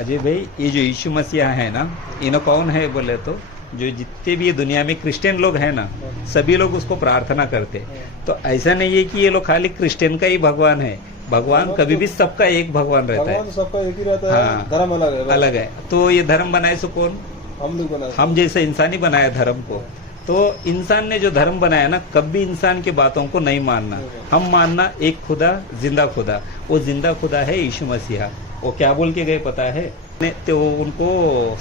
अजय भाई, ये जो यीशु मसीहा है ना, इन्हों कौन है बोले तो जो जितने भी ये दुनिया में क्रिश्चियन लोग हैं ना, सभी लोग उसको प्रार्थना करते। तो ऐसा नहीं है कि ये लोग खाली क्रिश्चियन का ही भगवान है। भगवान कभी भी सबका एक भगवान रहता है। भगवान तो सबका एक ही रहता है। हाँ, धर्म अलग है, अलग है। तो ये धर्म बनाए सो कौन? हम लोग बनाए। हम जैसे इंसान ही बनाया धर्म को। तो इंसान ने जो धर्म बनाया ना, कभी इंसान की बातों को नहीं मानना। हम मानना एक खुदा, जिंदा खुदा। वो जिंदा खुदा है यीशु मसीहा। वो क्या बोल के गए पता है? तो उनको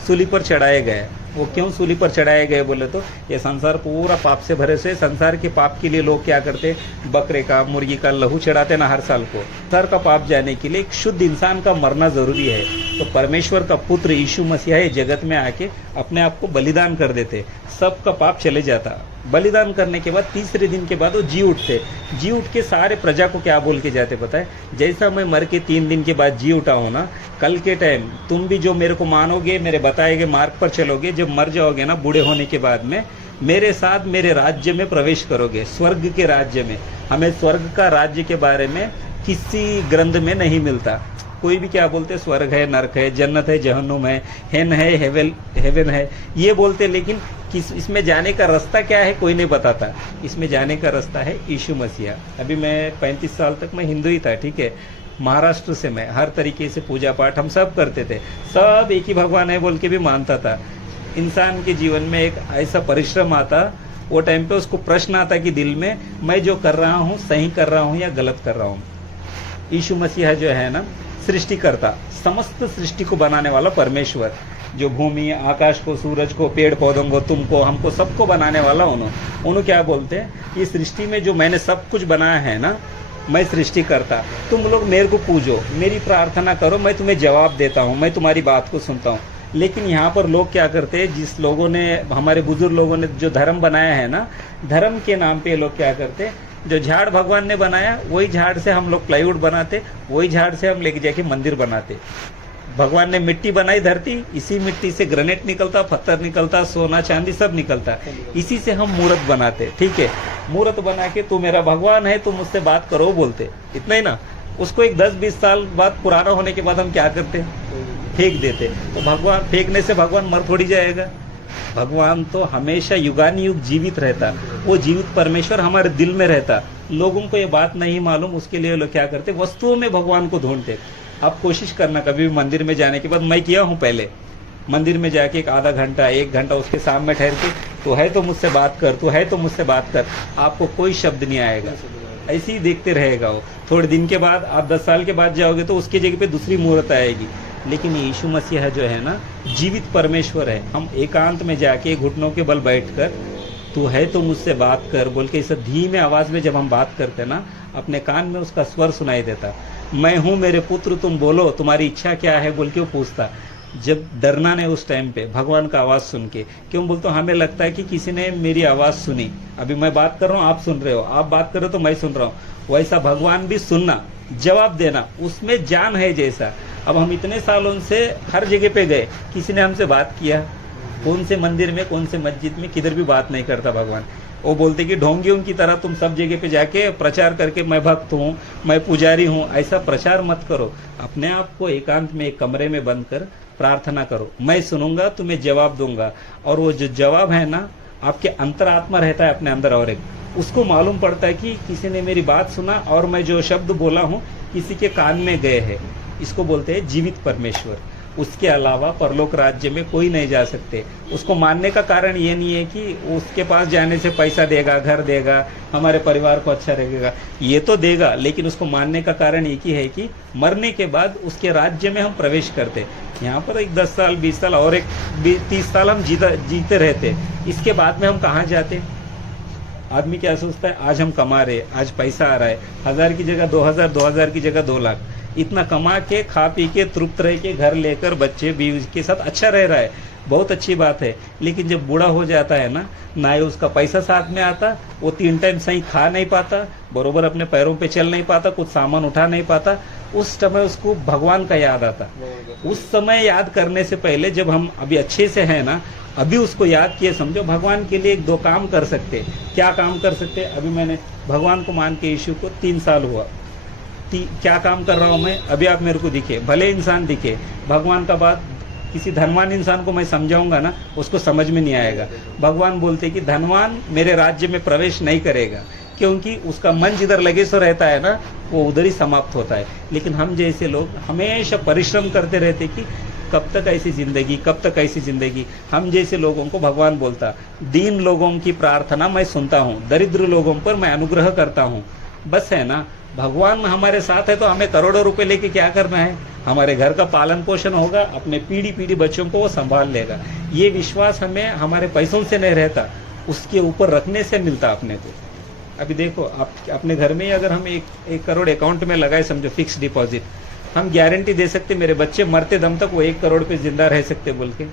सूली पर चढ़ाए गए। वो क्यों सूली पर चढ़ाए गए बोले तो ये संसार पूरा पाप से भरे से, संसार के पाप के लिए लोग क्या करते, बकरे का, मुर्गी का लहू चढ़ाते ना हर साल को। संसार का पाप जाने के लिए एक शुद्ध इंसान का मरना जरूरी है। तो परमेश्वर का पुत्र यीशु मसीहा ये जगत में आके अपने आप को बलिदान कर देते, सबका पाप चले जाता। बलिदान करने के बाद तीसरे दिन के बाद वो जी उठते। जी उठ के सारे प्रजा को क्या बोल के जाते पता है? जैसा मैं मर के 3 दिन के बाद जी उठा हूं ना, कल के टाइम तुम भी जो मेरे को मानोगे, मेरे बताए गए मार्ग पर चलोगे, जब मर जाओगे ना बूढ़े होने के बाद में, मेरे साथ मेरे राज्य में प्रवेश करोगे, स्वर्ग के राज्य में। हमें स्वर्ग का राज्य के बारे में किसी ग्रंथ में नहीं मिलता। कोई भी क्या बोलते, स्वर्ग है, नरक है, जन्नत है, जहन्नुम है, हेवन है, ये बोलते। लेकिन किस इसमें जाने का रास्ता क्या है कोई नहीं बताता। इसमें जाने का रास्ता है यीशु मसीहा। अभी मैं 35 साल तक मैं हिंदू ही था, ठीक है। महाराष्ट्र से मैं हर तरीके से पूजा पाठ हम सब करते थे, सब एक ही भगवान है बोल के भी मानता था। इंसान के जीवन में एक ऐसा परिश्रम आता, वो टाइम पे उसको प्रश्न आता कि दिल में, मैं जो कर रहा हूँ सही कर रहा हूँ या गलत कर रहा हूँ। यीशु मसीहा जो है ना, सृष्टिकर्ता, समस्त सृष्टि को बनाने वाला परमेश्वर, जो भूमि, आकाश को, सूरज को, पेड़ पौधों को, तुमको, हमको, सबको बनाने वाला उन्होंने क्या बोलते हैं, ये सृष्टि में जो मैंने सब कुछ बनाया है ना, मैं सृष्टि करता, तुम लोग मेरे को पूजो, मेरी प्रार्थना करो, मैं तुम्हें जवाब देता हूँ, मैं तुम्हारी बात को सुनता हूँ। लेकिन यहाँ पर लोग क्या करते हैं, जिस लोगों ने, हमारे बुजुर्ग लोगों ने जो धर्म बनाया है ना, धर्म के नाम पे लोग क्या करते हैं, जो झाड़ भगवान ने बनाया वही झाड़ से हम लोग प्लाईवुड बनाते, वही झाड़ से हम लेके जाके मंदिर बनाते। भगवान ने मिट्टी बनाई धरती, इसी मिट्टी से ग्रेनाइट निकलता, पत्थर निकलता, सोना चांदी सब निकलता, इसी से हम मूर्त बनाते, ठीक है। मूर्त बना के तू मेरा भगवान है, तुम मुझसे बात करो बोलते, इतना ही ना। उसको एक 10-20 साल बाद पुराना होने के बाद हम क्या करते, फेंक देते। तो भगवान फेंकने से भगवान मर थोड़ी जाएगा। भगवान तो हमेशा युगानुयुग जीवित रहता। वो जीवित परमेश्वर हमारे दिल में रहता। लोगों को ये बात नहीं मालूम, उसके लिए लोग क्या करते, वस्तुओं में भगवान को ढूंढते। आप कोशिश करना कभी भी मंदिर में जाने के बाद, मैं किया हूँ पहले, मंदिर में जाके एक आधा घंटा 1 घंटा उसके सामने ठहर के, तो है तो मुझसे बात कर, तो है तो मुझसे बात कर, आपको कोई शब्द नहीं आएगा, ऐसे ही देखते रहेगा वो। थोड़े दिन के बाद, आप 10 साल के बाद जाओगे तो उसकी जगह पे दूसरी मूर्त आएगी। लेकिन यीशु मसीहा जो है ना, जीवित परमेश्वर है। हम एकांत में जाके घुटनों के बल बैठकर, तू है तो मुझसे बात कर बोल के इस धीमे आवाज में जब हम बात करते ना, अपने कान में उसका स्वर सुनाई देता। मैं हूँ मेरे पुत्र, तुम बोलो तुम्हारी इच्छा क्या है बोल के वो पूछता। जब डरना नहीं उस टाइम पे भगवान का आवाज सुन के, क्यों बोलते हमें लगता है कि किसी ने मेरी आवाज सुनी। अभी मैं बात कर रहा हूँ, आप सुन रहे हो, आप बात कर रहे हो तो मैं सुन रहा हूँ। वैसा भगवान भी सुनना, जवाब देना, उसमें जान है जैसा। अब हम इतने सालों से हर जगह पे गए, किसी ने हमसे बात किया? कौन से मंदिर में, कौन से मस्जिद में, किधर भी बात नहीं करता भगवान। वो बोलते कि ढोंगियों की तरह तुम सब जगह पे जाके प्रचार करके मैं भक्त हूँ, मैं पुजारी हूँ, ऐसा प्रचार मत करो। अपने आप को एकांत में एक कमरे में बंद कर प्रार्थना करो, मैं सुनूंगा, तुम्हें जवाब दूंगा। और वो जो जवाब है ना, आपके अंतरात्मा रहता है अपने अंदर, और एक उसको मालूम पड़ता है कि किसी ने मेरी बात सुना और मैं जो शब्द बोला हूँ किसी के कान में गए हैं। इसको बोलते हैं जीवित परमेश्वर। उसके अलावा परलोक राज्य में कोई नहीं जा सकते। उसको मानने का कारण ये नहीं है कि उसके पास जाने से पैसा देगा, घर देगा, हमारे परिवार को अच्छा रहेगा, ये तो देगा, लेकिन उसको मानने का कारण एक ही है कि मरने के बाद उसके राज्य में हम प्रवेश करते। यहाँ पर एक 10 साल 20 साल और एक 30 साल हम जीते रहते, इसके बाद में हम कहाँ जाते? आदमी क्या सोचता है, आज हम कमा रहे, आज पैसा आ रहा है, 1000 की जगह 2000, 2000 की जगह 2 लाख, इतना कमा के खा पी के तृप्त रह के घर लेकर बच्चे बीवी के साथ अच्छा रह रहा है, बहुत अच्छी बात है। लेकिन जब बूढ़ा हो जाता है ना ही उसका पैसा साथ में आता, वो 3 टाइम सही खा नहीं पाता, बरोबर अपने पैरों पे चल नहीं पाता, कुछ सामान उठा नहीं पाता, उस समय उसको भगवान का याद आता। उस समय याद करने से पहले जब हम अभी अच्छे से हैं ना, अभी उसको याद किए, समझो भगवान के लिए 1-2 काम कर सकते। क्या काम कर सकते? अभी मैंने भगवान को मान के यीशु को 3 साल हुआ, क्या काम कर रहा हूँ मैं, अभी आप मेरे को दिखे, भले इंसान दिखे, भगवान का बात किसी धनवान इंसान को मैं समझाऊंगा ना, उसको समझ में नहीं आएगा। भगवान बोलते कि धनवान मेरे राज्य में प्रवेश नहीं करेगा, क्योंकि उसका मन जिधर लगे सो रहता है ना, वो उधर ही समाप्त होता है। लेकिन हम जैसे लोग हमेशा परिश्रम करते रहते कि कब तक ऐसी जिंदगी, कब तक ऐसी जिंदगी। हम जैसे लोगों को भगवान बोलता, दीन लोगों की प्रार्थना मैं सुनता हूँ, दरिद्र लोगों पर मैं अनुग्रह करता हूँ। बस है ना, भगवान हमारे साथ है तो हमें करोड़ों रुपए लेके क्या करना है। हमारे घर का पालन पोषण होगा, अपने पीढ़ी पीढ़ी बच्चों को वो संभाल लेगा। ये विश्वास हमें हमारे पैसों से नहीं रहता, उसके ऊपर रखने से मिलता अपने को। अभी देखो, आप अपने घर में ही अगर हम एक करोड़ अकाउंट में लगाए, समझो फिक्स डिपॉजिट, हम गारंटी दे सकते मेरे बच्चे मरते दम तक वो 1 करोड़ पे जिंदा रह सकते बोल के?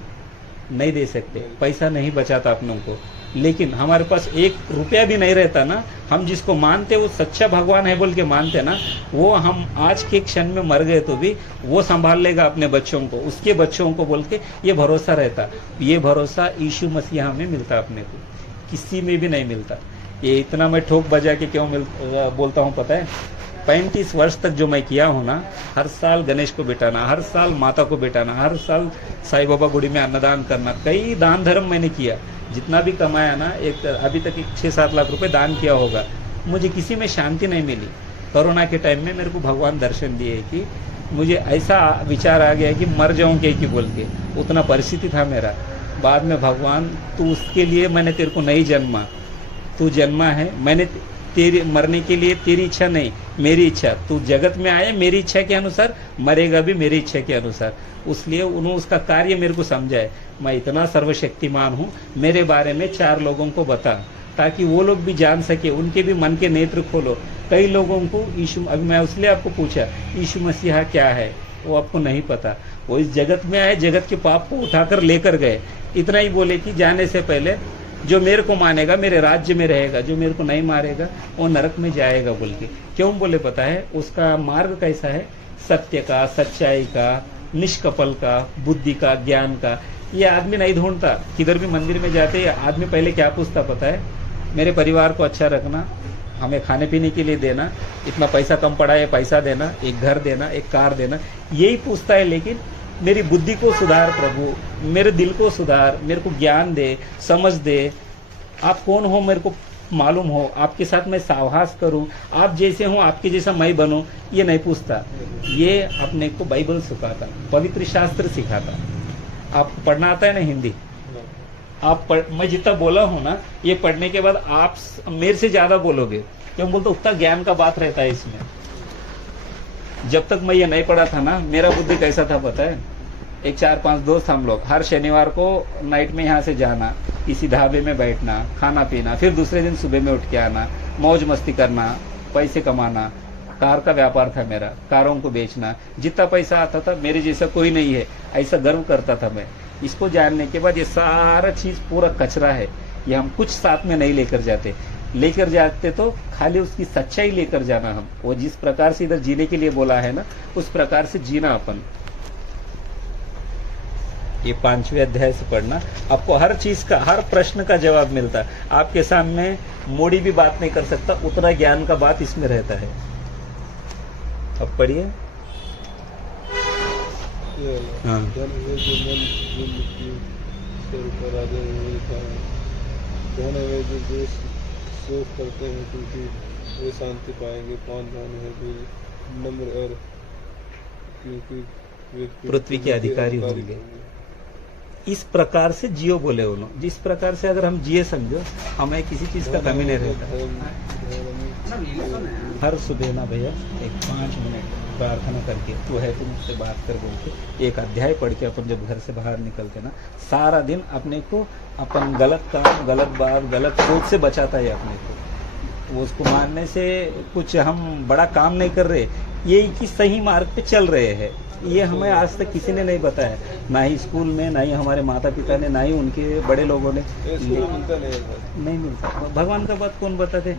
नहीं दे सकते, पैसा नहीं बचाता अपनों को। लेकिन हमारे पास 1 रुपया भी नहीं रहता ना, हम जिसको मानते वो सच्चा भगवान है बोल के मानते ना, वो हम आज के क्षण में मर गए तो भी वो संभाल लेगा अपने बच्चों को, उसके बच्चों को बोल के ये भरोसा रहता। ये भरोसा यीशु मसीहा में मिलता अपने को, किसी में भी नहीं मिलता। ये इतना मैं ठोक बजा के क्यों बोलता हूँ पता है? 35 वर्ष तक जो मैं किया हूँ ना, हर साल गणेश को बिठाना, हर साल माता को बिठाना, हर साल साईं बाबा गुड़ी में अन्नदान करना, कई दान धर्म मैंने किया। जितना भी कमाया ना, अभी तक 6-7 लाख रुपए दान किया होगा। मुझे किसी में शांति नहीं मिली। कोरोना के टाइम में मेरे को भगवान दर्शन दिए कि मुझे ऐसा विचार आ गया कि मर जाऊँ क्या बोल के, उतना परिस्थिति था मेरा। बाद में भगवान, तू उसके लिए मैंने तेरे को नहीं जन्मा, तू जन्मा है, मैंने तेरे मरने के लिए, तेरी इच्छा नहीं मेरी इच्छा, तू जगत में आया मेरी इच्छा के अनुसार, मरेगा भी मेरी इच्छा के अनुसार। उसलिए उन्होंने उसका कार्य मेरे को समझाए। मैं इतना सर्वशक्तिमान हूँ, मेरे बारे में 4 लोगों को बता, ताकि वो लोग भी जान सके, उनके भी मन के नेत्र खोलो। कई लोगों को यीशु, अभी मैं इसलिए आपको पूछा यीशु मसीहा क्या है, वो आपको नहीं पता। वो इस जगत में आए, जगत के पाप को उठाकर लेकर गए। इतना ही बोले कि जाने से पहले जो मेरे को मानेगा मेरे राज्य में रहेगा, जो मेरे को नहीं मारेगा वो नरक में जाएगा बोल के। क्यों बोले पता है? उसका मार्ग कैसा है? सत्य का, सच्चाई का, निष्कपल का, बुद्धि का, ज्ञान का। ये आदमी नहीं ढूंढता। किधर भी मंदिर में जाते आदमी पहले क्या पूछता पता है? मेरे परिवार को अच्छा रखना, हमें खाने पीने के लिए देना, इतना पैसा कम पड़ा है पैसा देना, एक घर देना, एक कार देना, यही पूछता है। लेकिन मेरी बुद्धि को सुधार प्रभु, मेरे दिल को सुधार, मेरे को ज्ञान दे, समझ दे, आप कौन हो मेरे को मालूम हो, आपके साथ मैं साहस करूं, आप जैसे हो आपके जैसा मैं बनूं, ये नहीं पूछता। ये अपने को बाइबल सिखाता, पवित्र शास्त्र सिखाता। आपको पढ़ना आता है ना हिंदी? मैं जितना बोला हूँ ना, ये पढ़ने के बाद आप मेरे से ज्यादा बोलोगे। क्यों बोलते? उतना ज्ञान का बात रहता है इसमें। जब तक मैं ये नहीं पढ़ा था ना, मेरा बुद्धि कैसा था पता है? एक 4-5 दोस्त हम लोग हर शनिवार को नाइट में यहाँ से जाना, किसी ढाबे में बैठना, खाना पीना, फिर दूसरे दिन सुबह में उठ के आना, मौज मस्ती करना, पैसे कमाना। कार का व्यापार था मेरा, कारों को बेचना। जितना पैसा आता था, मेरे जैसा कोई नहीं है, ऐसा गर्व करता था मैं। इसको जानने के बाद ये सारा चीज पूरा कचरा है, ये हम कुछ साथ में नहीं लेकर जाते। लेकर जाते तो खाली उसकी सच्चाई लेकर जाना। हम वो जिस प्रकार से इधर जीने के लिए बोला है ना, उस प्रकार से जीना अपन। ये 5वें अध्याय से पढ़ना, आपको हर चीज का, हर प्रश्न का जवाब मिलता है। आपके सामने मोड़ी भी बात नहीं कर सकता, उतना ज्ञान का बात इसमें रहता है। अब पढ़िए। हाँ। शोक करते हैं क्योंकि वे शांति पाएंगे। 5 धन है जो नम्र और क्योंकि वे पृथ्वी के अधिकारी होंगे। इस प्रकार से जियो बोले उन्होंने। जिस प्रकार से अगर हम जिए समझो, हमें किसी चीज का कमी नहीं रहता। हर सुबह ना भैया एक 5 मिनट प्रार्थना करके, तू है तो मुझसे बात कर बोल के एक अध्याय पढ़ के अपन जब घर से बाहर निकलते ना, सारा दिन अपने को अपन गलत काम, गलत बात, गलत सोच से बचाता है अपने को। वो उसको मानने से कुछ हम बड़ा काम नहीं कर रहे, ये कि सही मार्ग पे चल रहे हैं। ये हमें आज तक किसी ने नहीं बताया, ना ही स्कूल में, ना ही हमारे माता पिता ने, ना ही उनके बड़े लोगों ने। नहीं मिलता। भगवान का बात कौन बताते?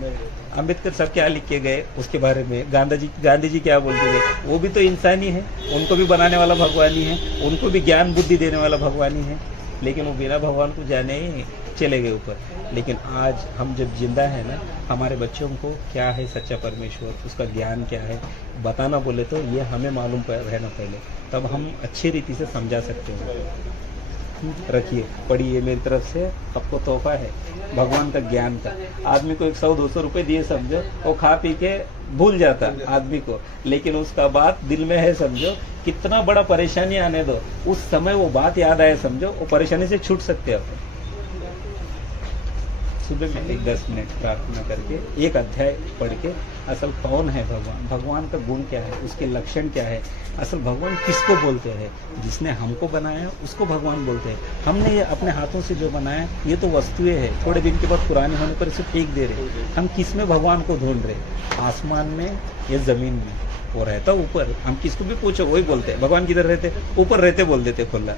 अम्बेडकर सब क्या लिख के गए उसके बारे में, गांधी जी क्या बोल के गए? वो भी तो इंसान ही है, उनको भी बनाने वाला भगवान ही है, उनको भी ज्ञान बुद्धि देने वाला भगवान ही है। लेकिन वो बिना भगवान को जाने ही चले गए ऊपर। लेकिन आज हम जब जिंदा है ना, हमारे बच्चों को क्या है सच्चा परमेश्वर, उसका ज्ञान क्या है बताना बोले तो ये हमें मालूम रहना पहले, तब हम अच्छी रीति से समझा सकते हैं। रखिए, पढ़िए, मेरी तरफ से आपको तोहफा है भगवान का ज्ञान का। आदमी को 100-200 रुपए दिए समझो, वो खा पी के भूल जाता आदमी को, लेकिन उसका बात दिल में है समझो, कितना बड़ा परेशानी आने दो, उस समय वो बात याद आए समझो, वो परेशानी से छूट सकते हो। सुबह में 10 मिनट प्रार्थना करके एक अध्याय पढ़ के असल कौन है भगवान, भगवान का गुण क्या है, उसके लक्षण क्या है, असल भगवान किसको बोलते हैं, जिसने हमको बनाया उसको भगवान बोलते हैं। हमने ये अपने हाथों से जो बनाया ये तो वस्तुएं हैं, थोड़े दिन के बाद पुराने होने पर इसे फेंक दे रहे। हम किस में भगवान को ढूंढ रहे, आसमान में या जमीन में? वो रहता ऊपर, हम किसको भी पूछो वही बोलते हैं। भगवान किधर रहते? ऊपर रहते बोल देते खुला।